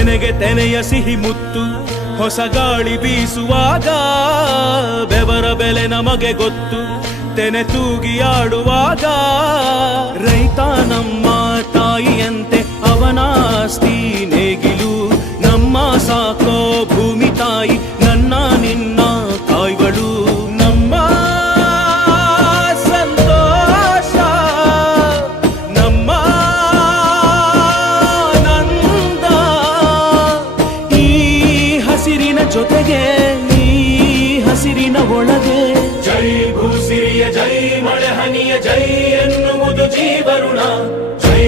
ತೆನೆಗೆ ತೆನೆಯ ಸಿಹಿ ಮುತ್ತು ಹೊಸ ಗಾಳಿ ಬೀಸುವಾಗ ಬೆವರ ಬೆಲೆ ನಮಗೆ ಗೊತ್ತು ತೆನೆ ತೂಗಿ ಆಡುವಾಗ ರೈತ ನಮ್ಮ ತಾಯಿಯಂತೆ ಅವನಾಸ್ತಿ ನೇಗಿಲು ನಮ್ಮ ಸಾಕೋ ಭೂಮಿ ತಾಯಿ ನನ್ನ ನಿನ್ನ ತಾಯ್ಗಳು ನಮ್ಮ ಸಂತೋಷ ನಮ್ಮ ನಂದ ಈ ಹಸಿರಿನ ಜೊತೆಗೆ ಈ ಹಸಿರಿನ ಒಳಗೆ ಜೈ ಭೂಸಿರಿಯ ಜೈ ಮಳೆ ಹನಿಯ ಜೈ ಎನ್ನುವುದು ಜೀವರುಣ ಜೈ